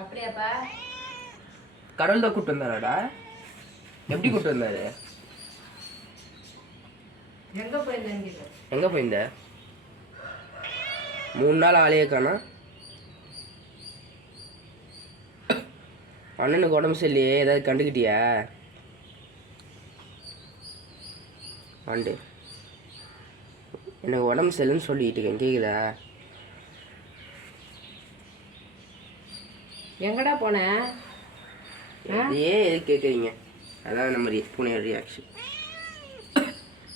அப்படியாப்பா? கடவுள் தான் கூட்டு வந்தாராடா? எப்படி கூட்டு வந்தாரு? எங்க போயிருந்தேன்னு கேட்டேன். எங்க போயிருந்த? மூணு நாள் ஆளையே காணா அண்ணனுக்கு உடம்பு சரியில்லையே ஏதாவது கண்டுக்கிட்டியா? ஆண்டு. எனக்கு உடம்பு சரியில்லைன்னு சொல்லிட்டு இருக்கேன் கேக்குதா? எங்கடா போன? ஏ எது கேட்குறீங்க அதான் நம்ம பூனை ரியாக்ஷன்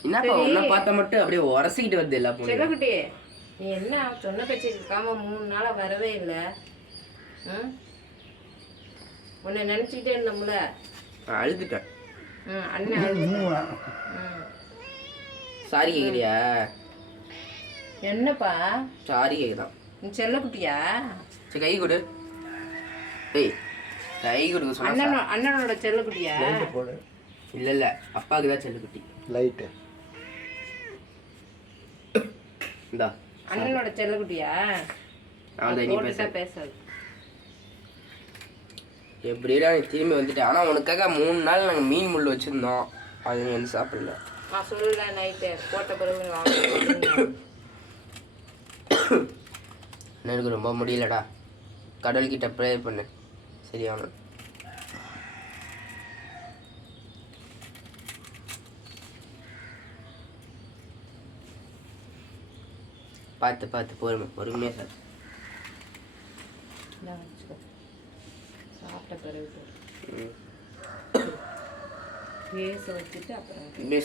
என்னப்பா உன்னை பார்த்தா மட்டும் அப்படியே உரசிக்கிட்டு வருது எல்லா பூனை செல்லக்குட்டி நீ என்ன சொன்ன பேச்சு இருக்காம மூணு நாளா வரவே இல்லை? ம்? உன்னை நினச்சிக்கிட்டே இருந்தோம்ல? அழுதுட்டேன். ம் அண்ணன். சாரி கேட்குறியா என்னப்பா? சாரி கேட்குதான் நீ செல்லக்குட்டியா? சரி கை கொடு. ஏய் கை கொடுக்க சொன்னா அண்ணனோ அண்ணனோட செல்லக்குட்டியா? போடு. இல்லை இல்லை. அப்பாவுக்கு தான் செல்லுக்குட்டி. லைட்டு இந்தா. அண்ணனோட செல்லக்குட்டியா? அவன் நீ பேச போட்டுட்டா பேசாது. எப்படிடா நீ திரும்பி வந்துட்டேன் ஆனால் உனக்காக மூணு நாள் நாங்கள் மீன் முள் வச்சுருந்தோம். அது நீ வந்து சாப்பிடல. நான் சொல்லல நைட்டு போட்ட பிறகு வாங்க எனக்கு ரொம்ப முடியலடா. கடவுள்கிட்ட ப்ரே பண்ணு. சரியான பார்த்து பார்த்து பொறுமை பொறுமையாக சார். சாப்பிட்ட பிறகு பேச வச்சுட்டு அப்புறம் பேசு.